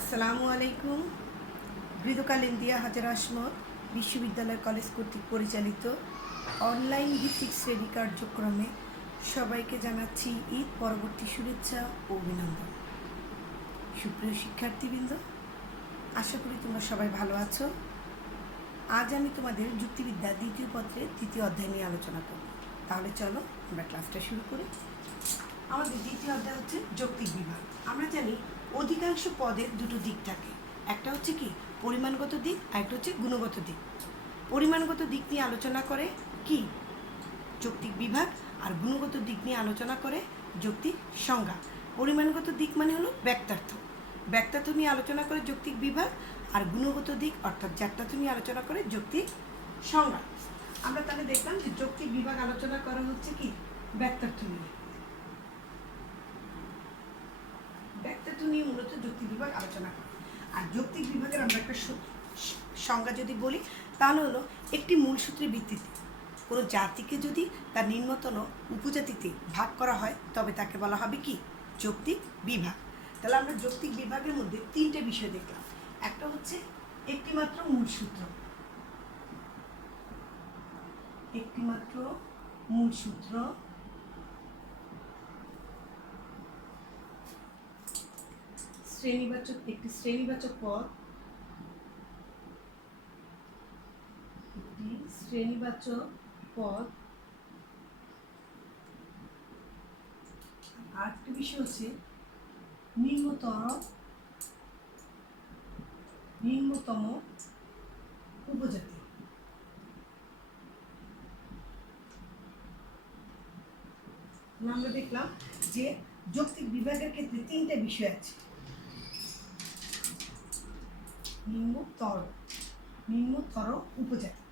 আসসালামু আলাইকুম। মৃদুকাল ইন্দিয়া হাজার আসমত বিশ্ববিদ্যালয় কলেজ কর্তৃক পরিচালিত অনলাইন ভিত্তিক শ্রেণী কার্যক্রমে সবাইকে জানাচ্ছি ঈদ পরবর্তী শুভেচ্ছা ও অভিনন্দন। সুপ্রিয় শিক্ষার্থীবৃন্দ, আশা করি তোমরা সবাই ভালো আছো। আজ আমি তোমাদের যুক্তিবিদ্যা দ্বিতীয় পত্রের তৃতীয় অধ্যায় নিয়ে আলোচনা করব। তাহলে চলো আমরা ক্লাসটা শুরু করি। আমাদের দ্বিতীয় অধ্যায় হচ্ছে যৌক্তিক বিভাগ। আমরা জানি অধিকাংশ পদের দুটো দিক থাকে, একটা হচ্ছে কি পরিমাণগত দিক, আর একটা হচ্ছে গুণগত দিক। পরিমাণগত দিক নিয়ে আলোচনা করে কি যৌক্তিক বিভাগ, আর গুণগত দিক নিয়ে আলোচনা করে যৌক্তিক সংজ্ঞা। পরিমাণগত দিক মানে হলো ব্যক্তার্থ, ব্যক্তার্থ নিয়ে আলোচনা করে যৌক্তিক বিভাগ, আর গুণগত দিক অর্থাৎ যাত্রার্থ নিয়ে আলোচনা করে যৌক্তিক সংজ্ঞা। আমরা তাহলে দেখলাম যে যৌক্তিক বিভাগ আলোচনা করা হচ্ছে কি ব্যক্তার্থ নিয়ে, ব্যক্তার্থ নিয়ে মূলত যৌক্তিক বিভাগ আলোচনা করে। আর যৌক্তিক বিভাগের আমরা একটা সংজ্ঞা যদি বলি তাহলে হলো একটি মূল সূত্রের ভিত্তিতে কোনো জাতিকে যদি তার নিম্নতম উপজাতিতে ভাগ করা হয় তবে তাকে বলা হবে কি যৌক্তিক বিভাগ। তাহলে আমরা যৌক্তিক বিভাগের মধ্যে তিনটে বিষয় দেখলাম। একটা হচ্ছে একটিমাত্র মূল সূত্র, একটিমাত্র মূল সূত্র, শ্রেণীবাচক, একটি শ্রেণীবাচক পদ, একটি শ্রেণীবাচক পদ। আর একটা বিষয় হচ্ছে নিম্নতম উপজাতি। আমরা দেখলাম যে যৌক্তিক বিভাগের ক্ষেত্রে তিনটা বিষয় আছে, নিম্নতর উপজাতি।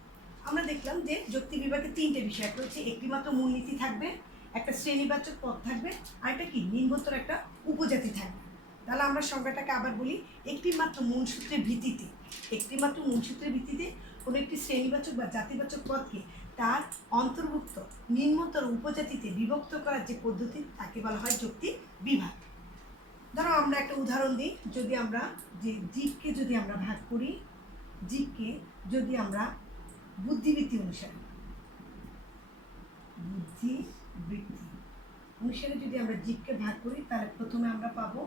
আমরা দেখলাম যে যৌক্তিক বিভাগের তিনটে বিষয়, একটা হচ্ছে একটিমাত্র মূলনীতি থাকবে, একটা শ্রেণীবাচক পদ থাকবে, আর একটা কি নিম্নতর একটা উপজাতি থাকবে। তাহলে আমরা সংজ্ঞাটাকে আবার বলি, একটিমাত্র মূল সূত্রের ভিত্তিতে, একটিমাত্র মূল সূত্রের ভিত্তিতে কোনো একটি শ্রেণীবাচক বা জাতিবাচক পদকে তার অন্তর্ভুক্ত নিম্নতর উপজাতিতে বিভক্ত করার যে পদ্ধতি তাকে বলা হয় যৌক্তিক বিভাগ। ধরো আমরা একটা উদাহরণ দিই, যদি আমরা যে জীবকে যদি আমরা ভাগ করি, জীবকে যদি আমরা বুদ্ধিবৃত্তি অনুসারে যদি আমরা জীবকে ভাগ করি তাহলে প্রথমে আমরা পাবো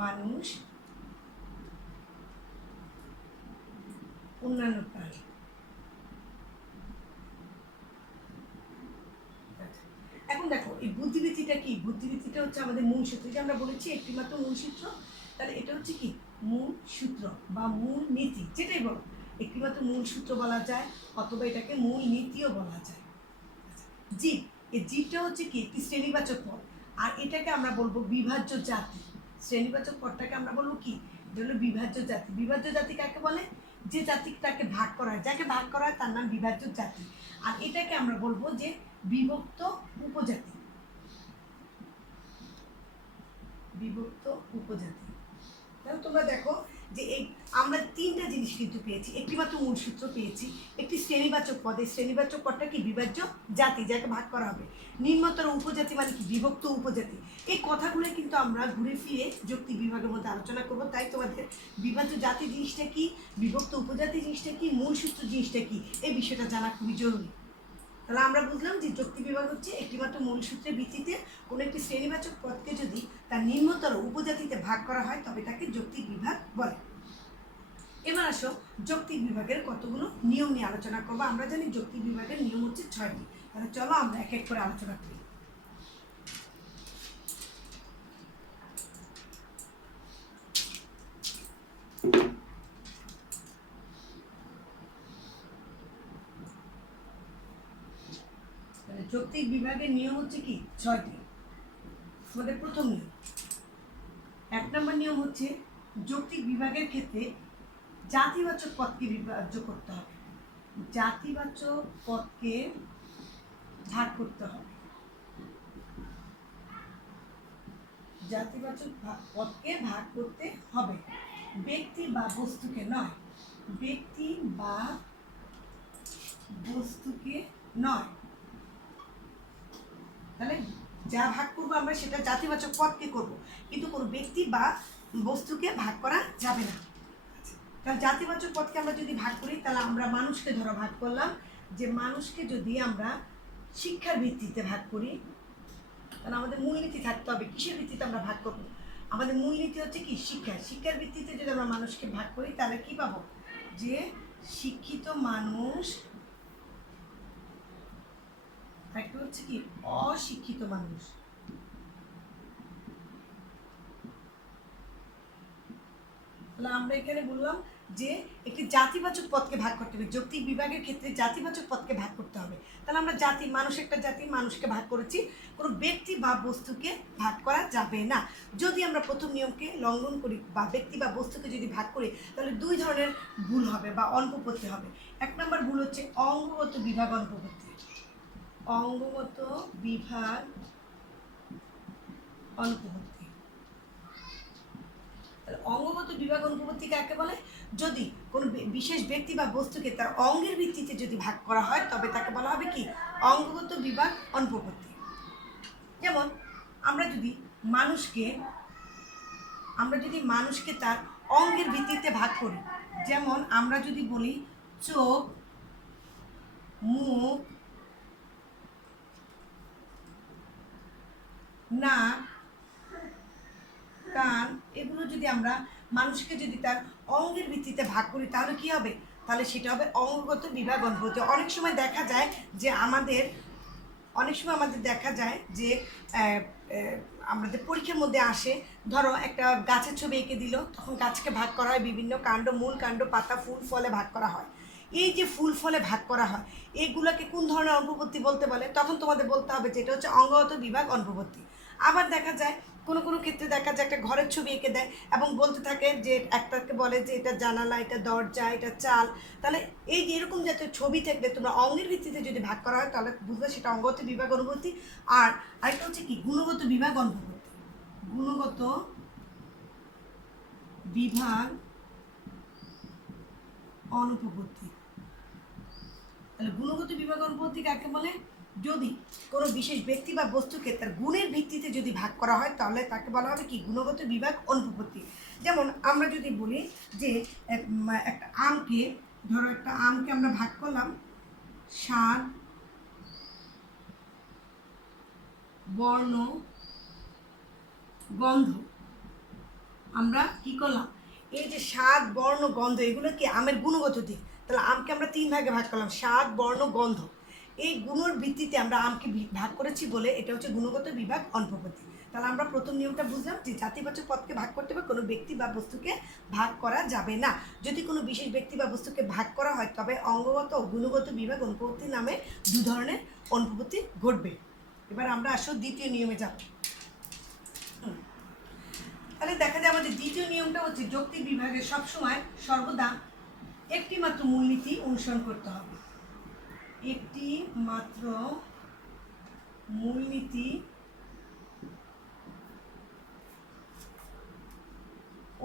মানুষ, অন্যান্য প্রাণী। এখন দেখো এই বুদ্ধিবৃত্তিটা কি, বুদ্ধিবৃত্তিটা হচ্ছে আমাদের মূল সূত্র, যে আমরা বলেছি একটিমাত্র মূল সূত্র। তাহলে এটা হচ্ছে কি মূল সূত্র বা মূল নীতি, যেটাই বলো একটিমাত্র মূল সূত্র বলা যায়, অথবা এটাকে মূল নীতিও বলা যায়। জীব, এই জীবটা হচ্ছে কি একটি শ্রেণীবাচক পদ, আর এটাকে আমরা বলবো বিভাজ্য জাতি। শ্রেণীবাচক পদটাকে আমরা বলবো কি, এটা হলো বিভাজ্য জাতি। বিভাজ্য জাতি কাকে বলে, যে জাতিটাকে ভাগ করা হয়, যাকে ভাগ করা হয় তার নাম বিভাজ্য জাতি। আর এটাকে আমরা বলবো যে বিভক্ত উপজাতি, বিভক্ত উপজাতি। তাহলে তোমরা দেখো যে এই আমরা তিনটা জিনিস কিন্তু পেয়েছি, একটিমাত্র মূল সূত্র পেয়েছি, একটি শ্রেণীবাচক পদ, এই শ্রেণীবাচক পদটা কি বিভাজ্য জাতি, যাকে ভাগ করা হবে, নিম্নতর উপজাতি মানে কি বিভক্ত উপজাতি। এই কথাগুলো কিন্তু আমরা ঘুরে ফিরে যৌক্তিক বিভাগের মধ্যে আলোচনা করব। তাই তোমাদের বিভাজ্য জাতি জিনিসটা কি, বিভক্ত উপজাতি জিনিসটা কি, মূল সূত্র জিনিসটা কি, এই বিষয়টা জানা খুবই জরুরি। তাহলে আমরা বুঝলাম যে যৌক্তিক বিভাগ হচ্ছে একটিমাত্র মূল সূত্রের ভিত্তিতে কোনো একটি শ্রেণীবাচক পদকে যদি তার নিম্নতর উপজাতিতে ভাগ করা হয় তবে তাকে যৌক্তিক বিভাগ বলে। এবার আসো যৌক্তিক বিভাগের কতগুলো নিয়ম নিয়ে আলোচনা করবো। আমরা জানি যৌক্তিক বিভাগের নিয়ম হচ্ছে 6টি। তাহলে চলো আমরা এক এক করে আলোচনা করি। যৌক্তিক বিভাগের নিয়ম হচ্ছে কি 6টি। আমাদের প্রথম নিয়ম, 1 নম্বর নিয়ম হচ্ছে যৌক্তিক বিভাগের ক্ষেত্রে জাতিবাচক পদকে বিভাজ্য করতে হবে, জাতিবাচক পদকে ভাগ করতে হবে, জাতিবাচক পদকে ভাগ করতে হবে, ব্যক্তি বা বস্তুকে নয়, ব্যক্তি বা বস্তুকে নয়। তাহলে যা ভাগ করবো আমরা সেটা জাতিবাচক পদকে করব, কিন্তু কোনো ব্যক্তি বা বস্তুকে ভাগ করা যাবে না। তাহলে জাতিবাচক পদকে আমরা যদি ভাগ করি, তাহলে আমরা মানুষকে ধরো ভাগ করলাম, যে মানুষকে যদি আমরা শিক্ষার ভিত্তিতে ভাগ করি, তাহলে আমাদের মূলনীতি থাকতে হবে। কিসের ভিত্তিতে আমরা ভাগ করবো? আমাদের মূলনীতি হচ্ছে কি? শিক্ষার ভিত্তিতে যদি আমরা মানুষকে ভাগ করি, তাহলে কি পাবো? যে শিক্ষিত মানুষ, একটা হচ্ছে কি অশিক্ষিত মানুষ। তাহলে আমরা এখানে বললাম যে একটি জাতিবাচক পদকে ভাগ করতে হবে। যৌক্তিক বিভাগের ক্ষেত্রে জাতিবাচক পদকে ভাগ করতে হবে। তাহলে আমরা মানুষ একটা জাতি, মানুষকে ভাগ করেছি, কোনো ব্যক্তি বা বস্তুকে ভাগ করা যাবে না। যদি আমরা প্রথম নিয়মকে লঙ্ঘন করি বা ব্যক্তি বা বস্তুকে যদি ভাগ করি, তাহলে দুই ধরনের ভুল হবে বা অনুপপত্তি হবে। এক নম্বর ভুল হচ্ছে অঙ্গগত বিভাগ অনুপপত্তি। অঙ্গগত বিভাগ অনুপপত্তি। অঙ্গগত বিভাগ অনুপপত্তি কাকে বলে? যদি কোনো বিশেষ ব্যক্তি বা বস্তুকে তার অঙ্গের ভিত্তিতে যদি ভাগ করা হয়, তবে তাকে বলা হবে কি? অঙ্গগত বিভাগ অনুপপত্তি। যেমন আমরা যদি মানুষকে তার অঙ্গের ভিত্তিতে ভাগ করি, যেমন আমরা যদি বলি চোখ, মুখ, নাক, কান, এগুলো যদি আমরা মানুষকে যদি তার অঙ্গের ভিত্তিতে ভাগ করি, তাহলে কি হবে? তাহলে সেটা হবে অঙ্গগত বিভাগ অনুপপত্তি। অনেক সময় দেখা যায় যে আমাদের দেখা যায় যে আমাদের পরীক্ষার মধ্যে আসে, ধরো একটা গাছের ছবি এঁকে দিল, তখন গাছকে ভাগ করা হয় বিভিন্ন কাণ্ড, মূল কাণ্ড, পাতা, ফুল, ফলে ভাগ করা হয়। এই যে ফুল ফলে ভাগ করা হয়, এইগুলোকে কোন ধরনের অনুপপত্তি বলতে বলে? তখন তোমাদের বলতে হবে যে এটা হচ্ছে অঙ্গগত বিভাগ অনুপপত্তি। আবার দেখা যায় কোনো কোনো ক্ষেত্রে দেখা যায় একটা ঘরের ছবি এঁকে দেয় এবং বলতে থাকে যে একটাকে বলে যে এটা জানালা, এটা দরজা, এটা চাল। তাহলে এই যে এরকম জাতীয় ছবি থাকলে তোমরা অঙ্গের ভিত্তিতে যদি ভাগ করা হয়, তাহলে বুঝবে সেটা অঙ্গগত বিভাগ অনুপপত্তি। আর আরেকটা হচ্ছে কি? গুণগত বিভাগ অনুপপত্তি। গুণগত বিভাগ অনুপপত্তি। তাহলে গুণগত বিভাগ অনুপপত্তি কাকে বলে? যদি কোনো বিশেষ ব্যক্তি বা বস্তুকে তার গুণের ভিত্তিতে যদি ভাগ করা হয়, তাহলে তাকে বলা হবে কি? গুণগত বিভাগ অনুপপত্তি। যেমন আমরা যদি বলি যে একটা আমকে, ধরো একটা আমকে আমরা ভাগ করলাম স্বাদ, বর্ণ, গন্ধ। আমরা কি করলাম? এই যে স্বাদ, বর্ণ, গন্ধ, এগুলো কি আমের গুণগত দিক। তাহলে আমকে আমরা 3 ভাগে ভাগ করলাম, স্বাদ, বর্ণ, গন্ধ। এই গুণের ভিত্তিতে আমরা আমকে ভাগ করেছি বলে এটা হচ্ছে গুণগত বিভাগ অনুপপত্তি। তাহলে আমরা প্রথম নিয়মটা বুঝলাম যে জাতিবাচক পদকে ভাগ করতে হবে, কোনো ব্যক্তি বা বস্তুকে ভাগ করা যাবে না। যদি কোনো বিশেষ ব্যক্তি বা বস্তুকে ভাগ করা হয়, তবে অঙ্গগত ও গুণগত বিভাগ অনুপপত্তি নামে দু ধরনের অনুপপত্তি ঘটবে। এবার আমরা আসো দ্বিতীয় নিয়মে যাব। তাহলে দেখা যায় আমাদের দ্বিতীয় নিয়মটা হচ্ছে যৌক্তিক বিভাগে সবসময় সর্বদা একটি মাত্র মূলনীতি অনুসরণ করতে হবে। একটি মাত্র মূলনীতি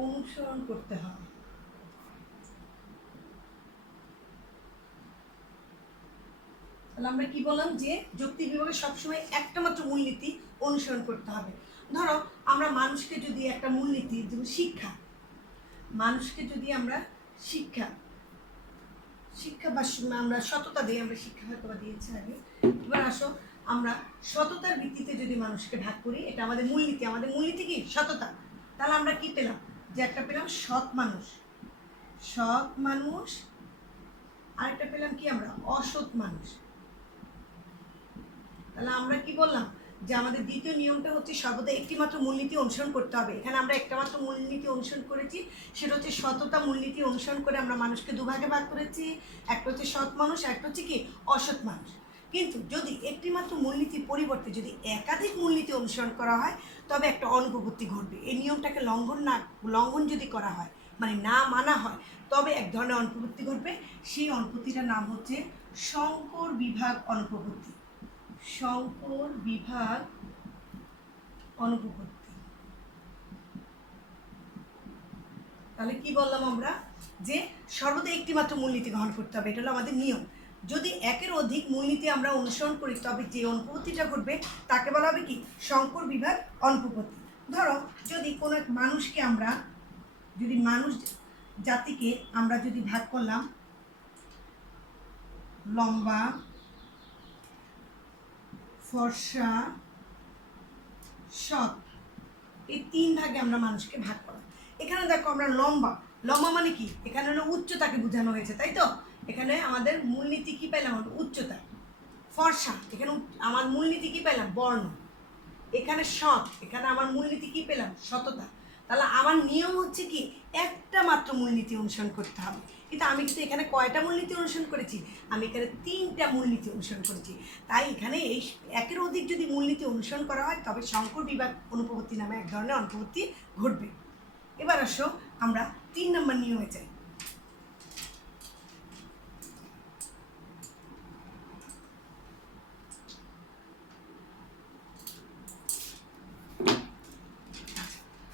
অনুসরণ করতে হবে। তাহলে আমরা কি বললাম? যে যৌক্তিক বিভাগে সবসময় একটা মাত্র মূলনীতি অনুসরণ করতে হবে। ধরো আমরা মানুষকে যদি একটা মূলনীতি, যেমন শিক্ষা, মানুষকে যদি আমরা শিক্ষা বা আমরা সততা দিই, আমরা শিক্ষা হয়তো বা দিয়েছি আগে। এবার আসো আমরা সততার ভিত্তিতে যদি মানুষকে ভাগ করি, এটা আমাদের মূলনীতি। আমাদের মূলনীতি কি? সততা। তাহলে আমরা কি পেলাম? যে একটা পেলাম সৎ মানুষ, আরেকটা পেলাম কি? আমরা অসৎ মানুষ। তাহলে আমরা কি বললাম? যে আমাদের দ্বিতীয় নিয়মটা হচ্ছে সর্বদা একটি মাত্র মূলনীতি অনুসরণ করতে হবে। এখানে আমরা একটা মাত্র মূলনীতি অনুসরণ করেছি, সেটা হচ্ছে সততা মূলনীতি অনুসরণ করে আমরা মানুষকে দুভাগে ভাগ করেছি। একটা হচ্ছে সৎ মানুষ, একটা হচ্ছে কি? অসৎ মানুষ। কিন্তু যদি একটি মাত্র মূলনীতির পরিবর্তে যদি একাধিক মূলনীতি অনুসরণ করা হয়, তবে একটা অনুপপত্তি ঘটবে। এই নিয়মটাকে লঙ্ঘন যদি করা হয়, মানে না মানা হয়, তবে এক ধরনের অনুপপত্তি ঘটবে। সেই অনুপপত্তিটার নাম হচ্ছে সংকর বিভাগ অনুপপত্তি। সংকর বিভাগ অনুপপত্তি। তাহলে কি বললাম আমরা? যে সর্বদা একটি মাত্র মূলনীতি গ্রহণ করতে হবে, এটা হলো আমাদের নিয়ম। যদি একের অধিক মূলনীতি আমরা অনুসরণ করি, তবে যে অনুপপত্তিটা ঘটবে তাকে বলা হবে কি? সংকর বিভাগ অনুপপত্তি। ধরো যদি কোনো এক মানুষকে আমরা যদি মানুষ জাতিকে আমরা যদি ভাগ করলাম লম্বা, ফর্সা, সৎ, এই 3 ভাগে আমরা মানুষকে ভাগ করলাম। এখানে দেখো আমরা লম্বা, লম্বা মানে কি, এখানে হলো উচ্চতাকে বোঝানো হয়েছে, তাই তো? এখানে আমাদের মূলনীতি কি পেলাম, উচ্চতা। ফর্সা, এখানে আমার মূলনীতি কি পেলাম, বর্ণ। এখানে সৎ, এখানে আমার মূলনীতি কি পেলাম, সততা। তাহলে আমার নিয়ম হচ্ছে কি, একটা মাত্র মূলনীতি অনুসরণ করতে হবে। কিন্তু আমি কিন্তু এখানে কয়টা মূলনীতি অনুসরণ করেছি, আমি এখানে 3টা মূলনীতি অনুসরণ করেছি। তাই এখানে এই একের অধিক যদি মূলনীতি অনুসরণ করা হয় তবে সংকর বিভাগ অনুপপত্তি নামে এক ধরনের অনুপপত্তি ঘটবে। এবার আসো আমরা 3 নম্বর নিয়মে যাই।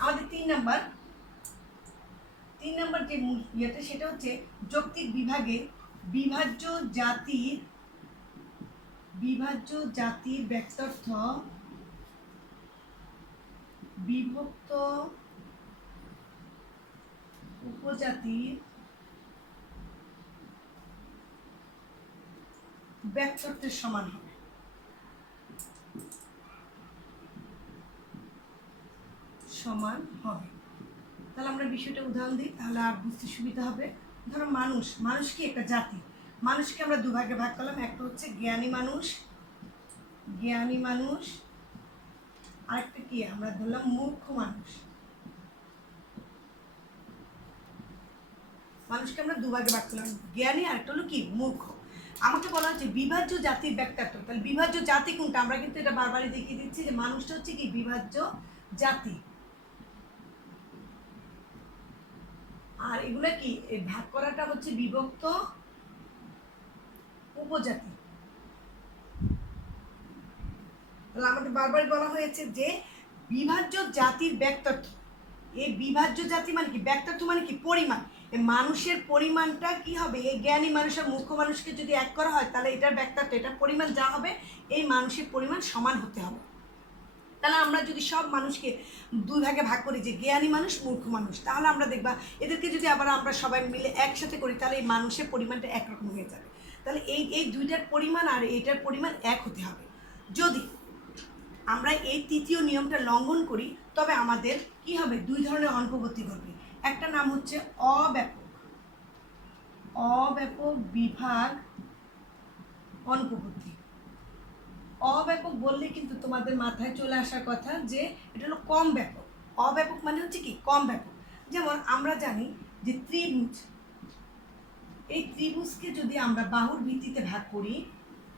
আমাদের 3 নম্বর যে ইয়েটা সেটা হচ্ছে যৌক্তিক বিভাগে বিভাজ্য জাতির ব্যক্তার্থ বিভক্ত উপজাতির ব্যক্তার্থের সমান হবে। তাহলে আমরা বিষয়টা উদাহরণ দিই, তাহলে আর বুঝতে সুবিধা হবে। ধরো মানুষ কি একটা জাতি, মানুষকে আমরা দুভাগে ভাগ করলাম, একটা হচ্ছে জ্ঞানী মানুষ, আরেকটা কি আমরা ধরলাম মূর্খ মানুষ। মানুষকে আমরা দুভাগে ভাগ করলাম, জ্ঞানী আর একটা হলো কি মূর্খ। আমাকে বলা হচ্ছে বিভাজ্য জাতির ব্যক্তার্থ, তাহলে বিভাজ্য জাতি কোনটা, আমরা কিন্তু এটা বারবারই দেখিয়ে দিচ্ছি যে মানুষটা হচ্ছে কি বিভাজ্য জাতি। আর এগুলা কি, এই ভাগ করাটা হচ্ছে বিভক্ত উপজাতি। তাহলে আমাদের বারবার বলা হয়েছে যে বিভাজ্য জাতির ব্যক্তার্থ, এই বিভাজ্য জাতি মানে কি, ব্যক্তার্থ মানে কি পরিমাণ, এই মানুষের পরিমাণটা কি হবে, এই জ্ঞানী মানুষ আর মূর্খ মানুষকে যদি এক করা হয় তাহলে এটার ব্যক্তার্থ, এটার পরিমাণ যা হবে এই মানুষের পরিমাণ সমান হতে হবে। তাহলে আমরা যদি সব মানুষকে 2 ভাগে ভাগ করি, যে জ্ঞানী মানুষ মূর্খ মানুষ, তাহলে আমরা দেখবা এদেরকে যদি আবার আমরা সবাই মিলে একসাথে করি তাহলে এই মানুষের পরিমাণটা একরকম হয়ে যাবে। তাহলে এই দুইটার পরিমাণ আর এইটার পরিমাণ এক হতে হবে। যদি আমরা এই 3য় নিয়মটা লঙ্ঘন করি তবে আমাদের কি হবে, 2 ধরনের অনুপপত্তি ঘটবে। একটা নাম হচ্ছে অব্যাপক বিভাগ অনুপপত্তি। অব্যাপক বললে কিন্তু তোমাদের মাথায় চলে আসার কথা যে এটা হলো কম ব্যাপক। অব্যাপক মানে হচ্ছে কি কম ব্যাপক। যেমন আমরা জানি যে ত্রিভুজ, এই ত্রিভুজকে যদি আমরা বাহুর ভিত্তিতে ভাগ করি,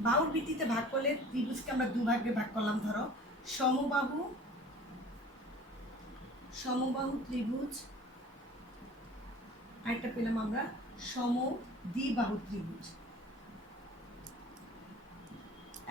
বাহুর ভিত্তিতে ভাগ করলে ত্রিভুজকে আমরা 2 ভাগে ভাগ করলাম। ধরো সমবাহু ত্রিভুজ, আরেকটা পেলাম আমরা সমদ্বিবাহু ত্রিভুজ।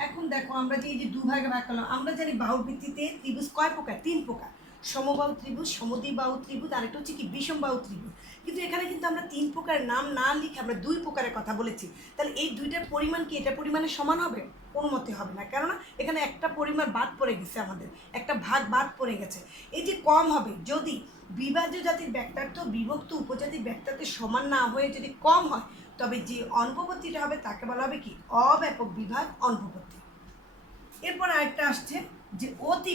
এখন দেখো আমরা যে এই যে 2 ভাগে ভাগ করলাম, আমরা জানি বাহুর ভিত্তিতে ত্রিভুজ কয় প্রকার, 3 প্রকার। সমবাহু ত্রিভুজ, সমদ্বিবাহু ত্রিভুজ, আরেকটা হচ্ছে কি বিষমবাহু ত্রিভুজ। কিন্তু এখানে কিন্তু আমরা 3 প্রকারের নাম না লিখে আমরা 2 প্রকারের কথা বলেছি। তাহলে এই 2টার পরিমাণ কি এটা পরিমাণের সমান হবে, কোনো মতে হবে না, কেননা এখানে একটা পরিমাণ বাদ পড়ে গেছে, আমাদের একটা ভাগ বাদ পড়ে গেছে। এই যে কম হবে, যদি বিভাজ্য জাতির ব্যক্তার্থ বিভক্ত উপজাতির ব্যক্তার্থের সমান না হয়ে যদি কম হয় তবে যে অনুপপত্তিটা হবে তাকে বলা হবে কি অব্যাপক বিভাগ অনুপপত্তি। এরপর আরেকটা আসছে যে অতি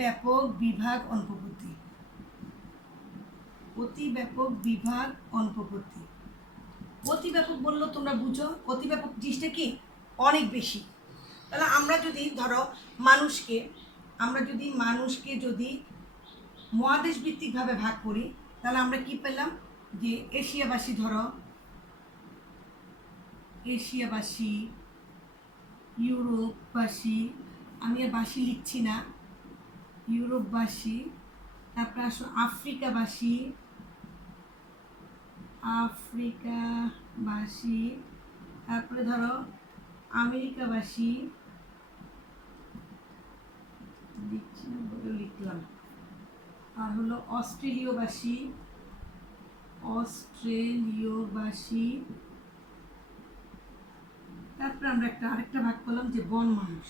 ব্যাপক বিভাগ অনুপপত্তি। অতি ব্যাপক বিভাগ অনুপপত্তি, অতি ব্যাপক বললো তোমরা বুঝো, অতি ব্যাপক জিনিসটা কি অনেক বেশি। তাহলে আমরা যদি ধরো মানুষকে যদি মহাদেশ ভিত্তিকভাবে ভাগ করি তাহলে আমরা কি পেলাম, যে এশিয়াবাসী, ধরো এশিয়াবাসী, ইউরোপবাসী, আমি আর বাসী লিখছি না, ইউরোপবাসী, তারপরে আসো আফ্রিকাবাসী, তারপরে ধরো আমেরিকাবাসী, লিখছি না বলে লিখলাম, আর হলো অস্ট্রেলীয়বাসী, তারপরে আমরা আরেকটা ভাগ করলাম যে বন মানুষ।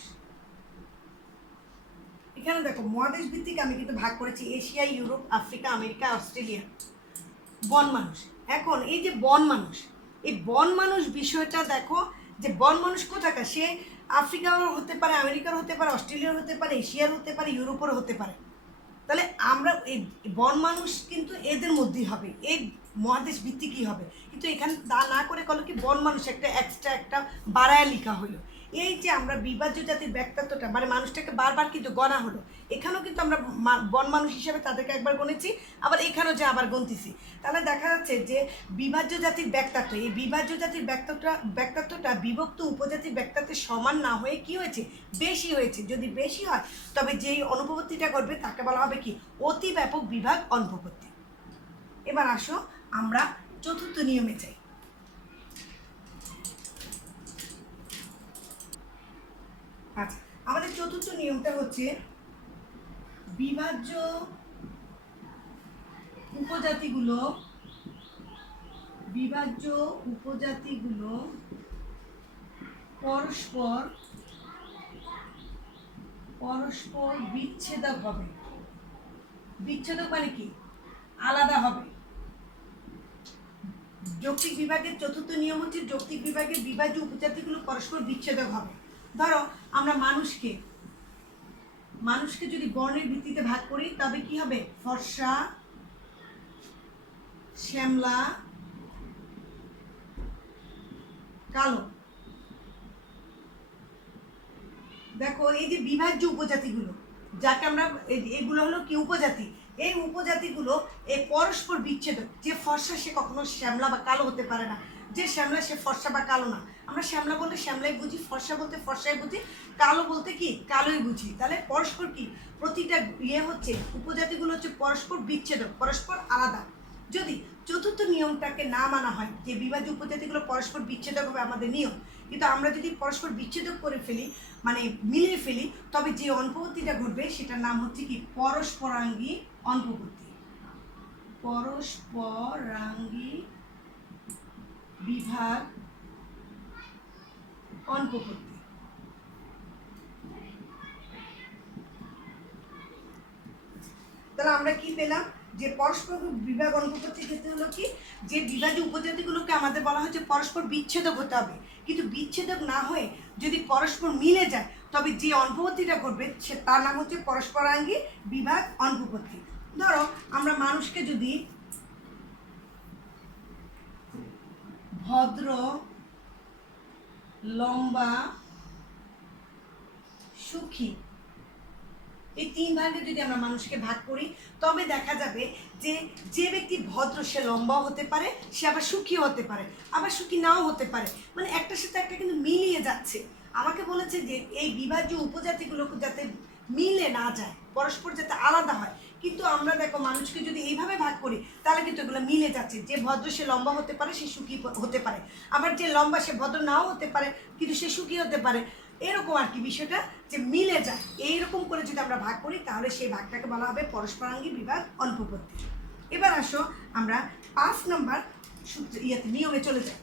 এখানে দেখো মহাদেশ ভিত্তিক আমি কিন্তু ভাগ করেছি Asia, Europe, Africa, America, Australia. বন মানুষ। এখন এই যে বন মানুষ, এই বন মানুষ বিষয়টা দেখো যে বন মানুষ কোথাকার, সে আফ্রিকারও হতে পারে, আমেরিকার হতে পারে, অস্ট্রেলিয়ার হতে পারে, এশিয়ার হতে পারে, ইউরোপেরও হতে পারে। তাহলে আমরা এই বন মানুষ কিন্তু এদের মধ্যেই হবে, এই মহাদেশ ভিত্তিকই হবে। কিন্তু এখানে তা না করে কল কি বন মানুষ একটা এক্সট্রা একটা বাড়ায় লেখা হলো। এই যে আমরা বিভাজ্য জাতির ব্যক্তিত্বটা মানে মানুষটাকে বারবার কিন্তু গণা হলো। এখানেও কিন্তু আমরা বন মানুষ হিসেবে তাদেরকে একবার গণেছি, আবার এখানেও যে আবার গণতেছি। তাহলে দেখা যাচ্ছে যে বিভাজ্য জাতির ব্যক্তিত্ব, এই বিভাজ্য জাতির ব্যক্তিত্বটা বিভক্ত উপজাতির ব্যক্তিত্বের সমান না হয়ে কি হয়েছে, বেশি হয়েছে। যদি বেশি হয় তবে যেই অনুপপত্তিটা করবে তাকে বলা হবে কি, অতি ব্যাপক বিভাগ অনুপপত্তি। এবার আসো আমরা চতুর্থ নিয়মে যাই। আচ্ছা, আমাদের চতুর্থ নিয়মটা হচ্ছে বিভাজ্য উপজাতিগুলো পরস্পর বিচ্ছেদক হবে। বিচ্ছেদক মানে কি, আলাদা হবে। যৌক্তিক বিভাগের চতুর্থ নিয়ম হচ্ছে যৌক্তিক বিভাগের বিভাজ্য উপজাতিগুলো পরস্পর বিচ্ছেদক হবে। ধরো আমরা মানুষকে যদি বর্ণের ভিত্তিতে ভাগ করি তবে কি হবে, ফর্সা, শ্যামলা, কালো। দেখো এই যে বিভাজ্য উপজাতিগুলো, যাকে আমরা এগুলো হলো কি উপজাতি, এই উপজাতিগুলো এই পরস্পর বিচ্ছেদক। যে ফর্সা সে কখনো শ্যামলা বা কালো হতে পারে না, যে শ্যামলা সে ফর্সা বা কালো না। আমরা শ্যামলা বলতে শ্যামলাই বুঝি, ফর্সা বলতে ফর্সাই বুঝি, কালো বলতে কি কালোই বুঝি। তাহলে পরস্পর কি, প্রতিটা হচ্ছে উপজাতিগুলো হচ্ছে পরস্পর বিচ্ছেদক, পরস্পর আলাদা। যদি চতুর্থ নিয়মটাকে না মানা হয় যে বিভাজ্য উপজাতিগুলো পরস্পর বিচ্ছেদক হবে আমাদের নিয়ম, কিন্তু আমরা যদি পরস্পর বিচ্ছেদক করে ফেলি মানে মিলিয়ে ফেলি, তবে যে অনুপপত্তিটা ঘটবে সেটার নাম হচ্ছে কি, পরস্পরাঙ্গী অনুপপত্তি। পরস্পরাঙ্গী বিভাগ অনুপপত্তি। তাহলে আমরা কি পেলাম, যে পরস্পর বিভাগ অনুপপত্তির ক্ষেত্রে হলো কি, যে বিভাজ্য উপজাতিগুলোকে আমাদের বলা হচ্ছে পরস্পর বিচ্ছেদক হতে হবে। কিন্তু বিচ্ছেদক না হয়ে যদি পরস্পর মিলে যায় তবে যে অনুপপত্তিটা ঘটবে সে তার নাম হচ্ছে পরস্পরাঙ্গী বিভাগ অনুপপত্তি। ধরো আমরা মানুষকে যদি ভদ্র, লম্বা, সুখী, এই তিন ভাগে যদি আমরা মানুষকে ভাগ করি তবে দেখা যাবে যে যে ব্যক্তি ভদ্র সে লম্বাও হতে পারে, সে আবার সুখীও হতে পারে, আবার সুখী নাও হতে পারে। মানে একটার সাথে একটা কিন্তু মিলিয়ে যাচ্ছে। আমাকে বলেছে যে এই বিভাজ্য উপজাতিগুলো যাতে মিলে না যায়, পরস্পর যাতে আলাদা হয়। কিন্তু আমরা দেখো মানুষকে যদি এইভাবে ভাগ করি তাহলে কিন্তু এগুলো মিলে যাচ্ছে। যে ভদ্র সে লম্বা হতে পারে, সে সুখী হতে পারে, আবার যে লম্বা সে ভদ্র নাও হতে পারে কিন্তু সে সুখী হতে পারে। এরকম আর কি বিষয়টা, যে মিলে যায়। এইরকম করে যদি আমরা ভাগ করি তাহলে সেই ভাগটাকে বলা হবে পরস্পরাঙ্গী বিভাগ অনুপপত্তি। এবার আসো আমরা 5 নম্বর নিয়মে চলে যাই।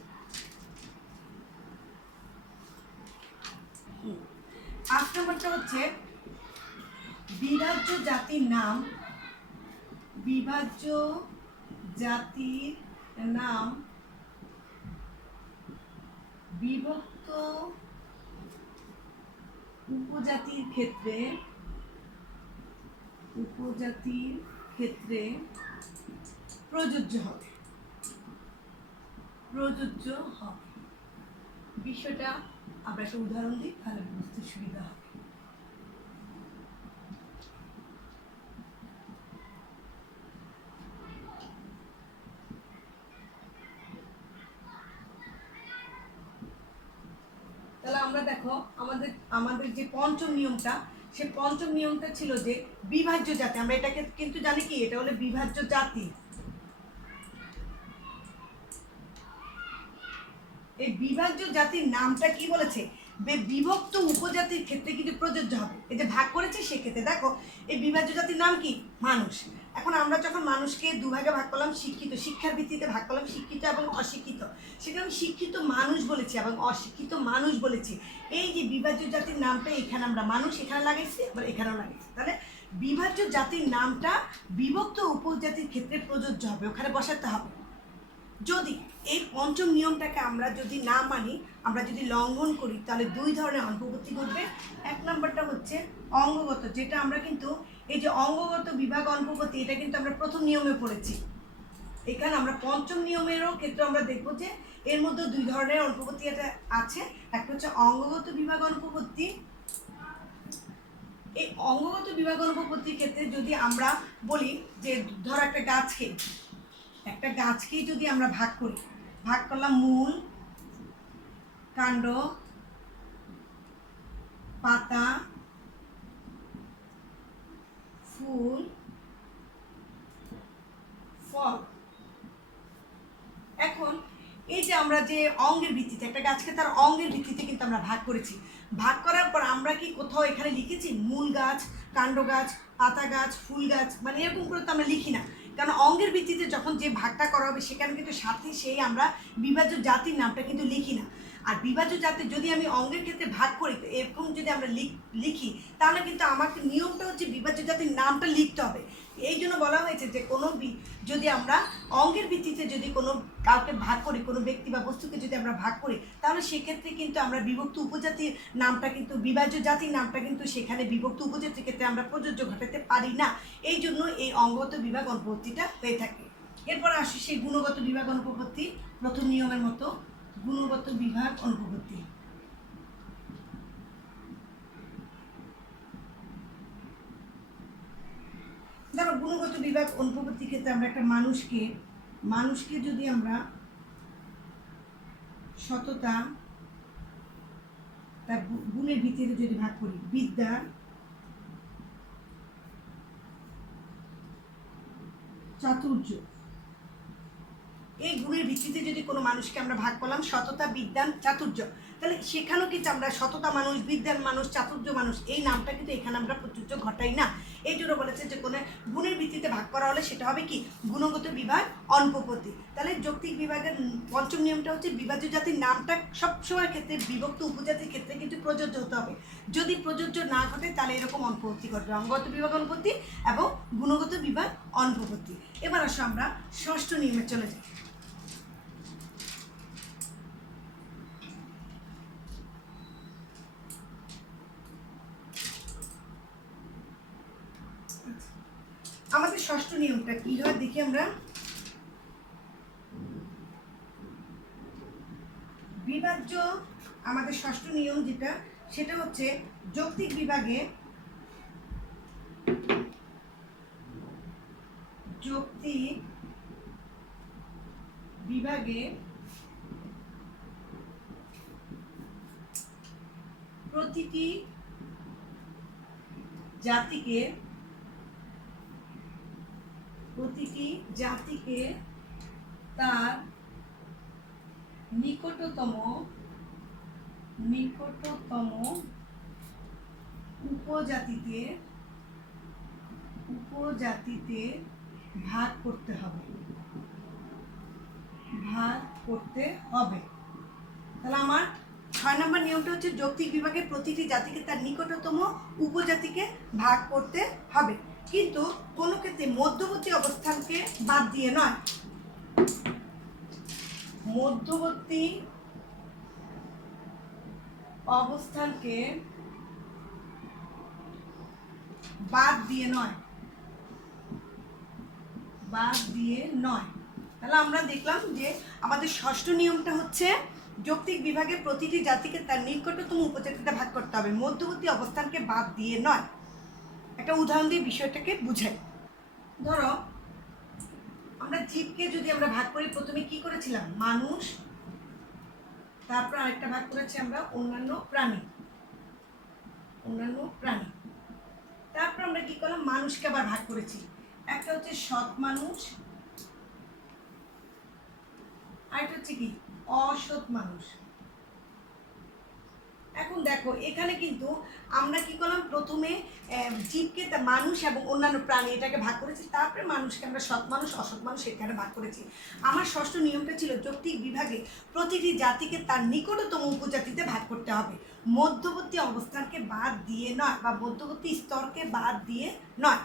5 নম্বরটা হচ্ছে বিভাজ্য জাতির নাম বিভক্ত উপজাতির ক্ষেত্রে প্রযোজ্য হবে। বিষয়টা আমরা একটা উদাহরণ দিই তাহলে বুঝতে সুবিধা হবে। তাহলে আমরা দেখো আমাদের যে পঞ্চম নিয়মটা, সে পঞ্চম নিয়মটা ছিল যে বিভাজ্য জাতি। আমরা এটাকে কিন্তু জানি কি, এটা হলো বিভাজ্য জাতি। এই বিভাজ্য জাতির নামটা কি বলেছে, বিভক্ত উপজাতির ক্ষেত্রে কিন্তু প্রযোজ্য হবে। এই যে ভাগ করেছে সেক্ষেত্রে দেখো এই বিভাজ্য জাতির নাম কি, মানুষ। এখন আমরা যখন মানুষকে দুভাগে ভাগ করলাম, শিক্ষিত শিক্ষার ভিত্তিতে ভাগ করলাম শিক্ষিত এবং অশিক্ষিত, সেখানে আমি শিক্ষিত মানুষ বলেছি এবং অশিক্ষিত মানুষ বলেছি। এই যে বিভাজ্য জাতির নামটা এখানে আমরা মানুষ এখানে লাগাইছি, আবার এখানেও লাগাইছি। তাহলে বিভাজ্য জাতির নামটা বিভক্ত উপজাতির ক্ষেত্রে প্রযোজ্য হবে, ওখানে বসাতে হবে। যদি এই পঞ্চম নিয়মটাকে আমরা যদি না মানি, আমরা যদি লঙ্ঘন করি, তাহলে দুই ধরনের অনুপপত্তি ঘটবে। এক নম্বরটা হচ্ছে অঙ্গগত, যেটা আমরা কিন্তু এই যে অঙ্গগত বিভাগ অনুপপত্তি, এটা কিন্তু আমরা প্রথম নিয়মে পড়েছি। এখানে আমরা পঞ্চম নিয়মেরও ক্ষেত্রে আমরা দেখবো যে এর মধ্যে দুই ধরনের অনুপপত্তি এটা আছে। একটা হচ্ছে অঙ্গগত বিভাগ অনুপপত্তি। এই অঙ্গগত বিভাগ অনুপপত্তির ক্ষেত্রে যদি আমরা বলি যে ধর একটা গাছকেই যদি আমরা ভাগ করি, ভাগ করলাম মূল, কাণ্ড, পাতা, ফুল, ফল। এখন এই যে আমরা যে অঙ্গের ভিত্তিতে একটা গাছকে তার অঙ্গের ভিত্তিতে কিন্তু আমরা ভাগ করেছি। ভাগ করার পর আমরা কি কোথাও এখানে লিখেছি মূল গাছ, কাণ্ড গাছ, পাতা গাছ, ফুল গাছ, মানে এরকম করে তো আমরা লিখি না। কারণ অঙ্গের ভিত্তিতে যখন যে ভাগটা করা হবে সেখানে কিন্তু সাথে সেই আমরা বিভাজ্য জাতির নামটা কিন্তু লিখি না। আর বিভাজ্য জাতি যদি আমি অঙ্গের ক্ষেত্রে ভাগ করি, তো এরকম যদি আমরা লিখি, তাহলে কিন্তু আমাকে নিয়মটা হচ্ছে বিভাজ্য জাতির নামটা লিখতে হবে। এই জন্য বলা হয়েছে যে কোনো যদি আমরা অঙ্গের ভিত্তিতে যদি কোনো কাউকে ভাগ করি, কোনো ব্যক্তি বা বস্তুকে যদি আমরা ভাগ করি, তাহলে সেক্ষেত্রে কিন্তু আমরা বিভক্ত উপজাতির নামটা কিন্তু বিভাজ্য জাতির নামটা কিন্তু সেখানে বিভক্ত উপজাতির ক্ষেত্রে আমরা প্রযোজ্য ঘটাতে পারি না। এই জন্য এই অঙ্গগত বিভাগ অনুপপত্তিটা হয়ে থাকে। এরপর আসি সেই গুণগত বিভাগ অনুপপত্তি, প্রথম নিয়মের মতো গুণগত বিভাগ অনুপপত্তি। দেখো গুণগত বিভাগ অনুপপত্তির ক্ষেত্রে আমরা একটা মানুষকে যদি আমরা সততা তার গুণের ভিত্তিতে যদি ভাগ করি, বিদ্যা, চাতুর্য, এই গুণের ভিত্তিতে যদি কোনো মানুষকে আমরা ভাগ করলাম সততা, বিদ্যান, চাতুর্য, তাহলে সেখানেও কিন্তু আমরা সততা মানুষ, বিদ্যান মানুষ, চাতুর্য মানুষ এই নামটা কিন্তু এখানে আমরা প্রযোজ্য ঘটাই না। এই জন্য বলেছে যে কোনো গুণের ভিত্তিতে ভাগ করা হলে সেটা হবে কি গুণগত বিভাগ অনুপপত্তি। তাহলে যৌক্তিক বিভাগের পঞ্চম নিয়মটা হচ্ছে বিভাজ্য জাতির নামটা সবসময় ক্ষেত্রে বিভক্ত উপজাতির ক্ষেত্রে কিন্তু প্রযোজ্য হতে হবে। যদি প্রযোজ্য না ঘটে তাহলে এরকম অনুপপত্তি ঘটবে, অঙ্গগত বিভাগ অনুপপত্তি এবং গুণগত বিভাগ অনুপপত্তি। এবার আসো আমরা ষষ্ঠ নিয়মে চলে যাই। আমাদের ষষ্ঠ নিয়মটা কি হয় দেখি আমরা। বিভাজ্য আমাদের ষষ্ঠ নিয়ম যেটা, সেটা হচ্ছে যৌক্তিক বিভাগে প্রতিটি জাতিকে তার নিকটতম উপজাতিতে ভাগ করতে হবে। তাহলে আমার 6 নম্বর নিয়মটা হচ্ছে যৌক্তিক বিভাগের প্রতিটি জাতিকে তার নিকটতম উপজাতিকে ভাগ করতে হবে, কিন্তু কোনো ক্ষেত্রে মধ্যবর্তী অবস্থানকে বাদ দিয়ে নয়। মধ্যবর্তী অবস্থানকে বাদ দিয়ে নয়। তাহলে আমরা দেখলাম যে আমাদের ষষ্ঠ নিয়মটা হচ্ছে যৌক্তিক বিভাগের প্রতিটি জাতিকে তার নিকটতম উপজাতিতে ভাগ করতে হবে, মধ্যবর্তী অবস্থানকে বাদ দিয়ে নয়। একটা উদাহরণ দিয়ে বিষয়টাকে বুঝাই। ধরো আমরা জীবকে যদি আমরা ভাগ করি, প্রথমে কি করেছিলাম মানুষ, তারপর আরেকটা ভাগ করেছি আমরা অন্যান্য প্রাণী। তারপর আমরা কি করলাম মানুষকে আবার ভাগ করেছি, একটা হচ্ছে সৎ মানুষ, আরেকটা হচ্ছে কি অসৎ মানুষ। এখন দেখো এখানে কিন্তু আমরা কি করলাম, প্রথমে জীবকে মানুষ এবং অন্যান্য প্রাণী এটাকে ভাগ করেছি, তারপরে মানুষকে আমরা সৎ মানুষ অসৎ মানুষ এখানে ভাগ করেছি। আমার ষষ্ঠ নিয়মটা ছিল যৌক্তিক বিভাগে প্রতিটি জাতিকে তার নিকটতম উপজাতিতে ভাগ করতে হবে, মধ্যবর্তী অবস্থানকে বাদ দিয়ে নয়, বা মধ্যবর্তী স্তরকে বাদ দিয়ে নয়।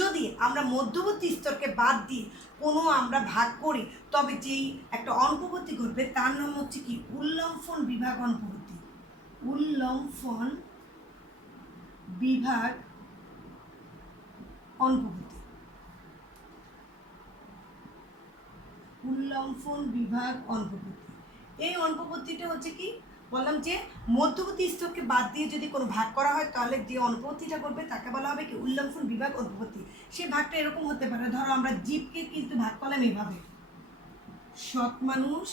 যদি আমরা মধ্যবর্তী স্তরকে বাদ দিয়ে কোনো আমরা ভাগ করি, তবে যেই একটা অনুপপত্তি ঘটবে তার নাম হচ্ছে কি উল্লম্ফন বিভাগ অনুপপত্তি। উল্লম্ফন বিভাগ অনুপপত্তি। উল্লম্ফন বিভাগ অনুপপত্তি, এই অনুপপত্তিটা হচ্ছে কি বললাম যে মধ্যবর্তী স্তরকে বাদ দিয়ে যদি কোনো ভাগ করা হয়, তাহলে যে অনুপপত্তিটা করবে তাকে বলা হবে কি উল্লম্ফন বিভাগ অনুপপত্তি। সেই ভাগটা এরকম হতে পারে, ধরো আমরা জীবকে কিন্তু ভাগ করলাম এইভাবে, সৎ মানুষ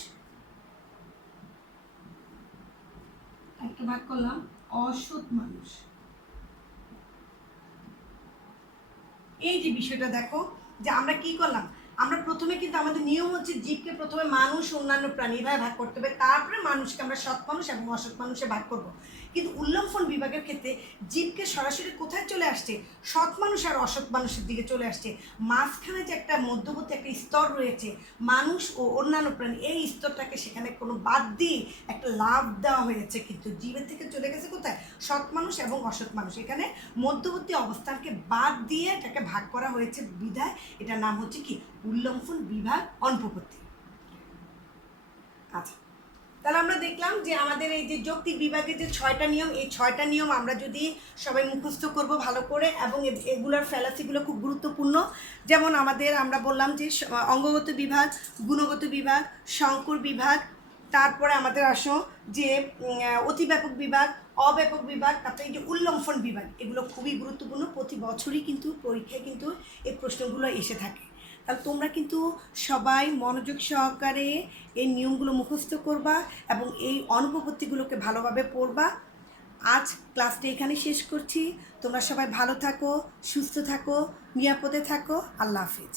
একটা ভাগ করলাম, অসৎ মানুষ। এই যে বিষয়টা দেখো যে আমরা কি করলাম, আমরা প্রথমে কিন্তু আমাদের নিয়ম হচ্ছে জীবকে প্রথমে মানুষ অন্যান্য প্রাণী এভাবে ভাগ করতে হবে, তারপরে মানুষকে আমরা সৎ মানুষ এবং অসৎ মানুষে ভাগ করব। কিন্তু উল্লম্ফন বিভাগের ক্ষেত্রে জীবকে সরাসরি কোথায় চলে আসছে, সৎ মানুষ আর অসৎ মানুষের দিকে চলে আসছে। মাঝখানে যে একটা মধ্যবর্তী একটা স্তর রয়েছে মানুষ ও অন্যান্য প্রাণী, এই স্তরটাকে সেখানে কোনো বাদ দিয়ে একটা লাভ দেওয়া হয়েছে, কিন্তু জীবের থেকে চলে গেছে কোথায়, সৎ মানুষ এবং অসৎ মানুষ। এখানে মধ্যবর্তী অবস্থানকে বাদ দিয়ে এটাকে ভাগ করা হয়েছে বিধায় এটার নাম হচ্ছে কি উল্লম্ফন বিভাগ অনুপপত্তি। আচ্ছা, তাহলে আমরা দেখলাম যে আমাদের এই যে যৌক্তিক বিভাগের যে 6টা নিয়ম, এই 6টা নিয়ম আমরা যদি সবাই মুখস্থ করব ভালো করে, এবং এগুলোর ফ্যালাসিগুলো খুব গুরুত্বপূর্ণ। যেমন আমরা বললাম যে অঙ্গগত বিভাগ, গুণগত বিভাগ, সংকর বিভাগ, তারপরে আমাদের আসো যে অতিব্যাপক বিভাগ, অব্যাপক বিভাগ, তারপরে এই যে উল্লম্ফন বিভাগ, এগুলো খুবই গুরুত্বপূর্ণ। প্রতি বছরই কিন্তু পরীক্ষায় কিন্তু এই প্রশ্নগুলো এসে থাকে। তাহলে তোমরা কিন্তু সবাই মনোযোগ সহকারে এই নিয়মগুলো মুখস্থ করবা এবং এই অনুপপত্তিগুলোকে ভালোভাবে পড়বা। আজ ক্লাসটা এখানে শেষ করছি। তোমরা সবাই ভালো থাকো, সুস্থ থাকো, নিরাপদে থাকো। আল্লাহ হাফিজ।